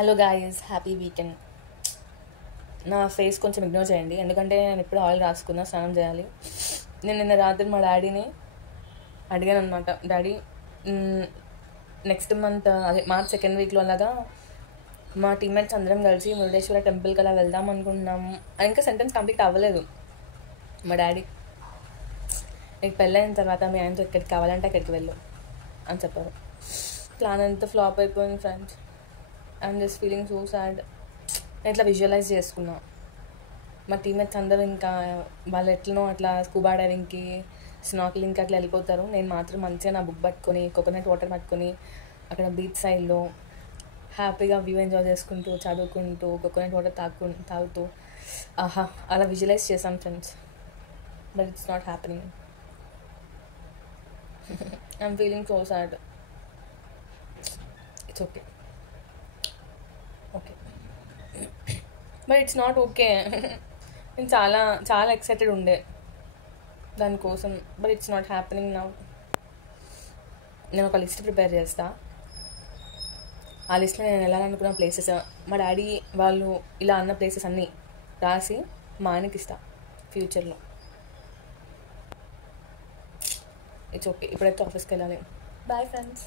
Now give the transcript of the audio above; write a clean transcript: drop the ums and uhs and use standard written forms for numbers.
Hello guys, happy weekend. నా face కొంచెం ignore చేయండి, ఎందుకంటే నేను ఇప్పుడు ఆయిల్ రాసుకున్నా, స్నానం చేయాలి. నేను నిన్న రాత్రి మా డాడీని అడిగాను అనమాట. డాడీ, నెక్స్ట్ మంత్ అదే మార్చ్ 2nd వీక్లో అలాగా మా టీమ్మేట్స్ అందరం కలిసి మురుడేశ్వర టెంపుల్కి అలా వెళ్దాం అనుకుంటున్నాము. ఇంకా సెంటెన్స్ కంప్లీట్ అవ్వలేదు. మా డాడీ, నీకు పెళ్ళైన తర్వాత మీ ఆయనతో ఎక్కడికి కావాలంటే అక్కడికి వెళ్ళు అని చెప్పారు. ప్లాన్ అంతా ఫ్లాప్ అయిపోయింది friends. I'm just feeling so sad. నేను ఇట్లా విజువలైజ్ చేసుకున్నా. మా టీమ్మేట్స్ అందరూ ఇంకా వాళ్ళు ఎట్లనో అట్లా స్కూబా డైవింగ్కి, స్నార్కిలింగ్కి అట్లా వెళ్ళిపోతారు. నేను మాత్రం మంచిగా నా బుక్ పట్టుకొని, కోకోనట్ వాటర్ పట్టుకొని అక్కడ బీచ్ సైడ్లో హ్యాపీగా వ్యూ ఎంజాయ్ చేసుకుంటూ, చదువుకుంటూ, కోకోనట్ వాటర్ తాగుతూ ఆహా అలా విజువలైజ్ చేశాను friends. But it's not happening. I'm feeling so sad. It's okay, okay, but it's not okay. నేను చాలా చాలా ఎక్సైటెడ్ ఉండే దానికోసం, but it's not happening now. నేను ఒక లిస్ట్ ప్రిపేర్ చేస్తా. ఆ లిస్ట్లో నేను వెళ్ళాలనుకున్న ప్లేసెస్, మా డాడీ వాళ్ళు ఇలా అన్న ప్లేసెస్ అన్నీ రాసి మా ఆయనకి ఇస్తా ఫ్యూచర్లో. ఇట్స్ ఓకే, ఇప్పుడైతే ఆఫీస్కి వెళ్ళాలి. Bye friends.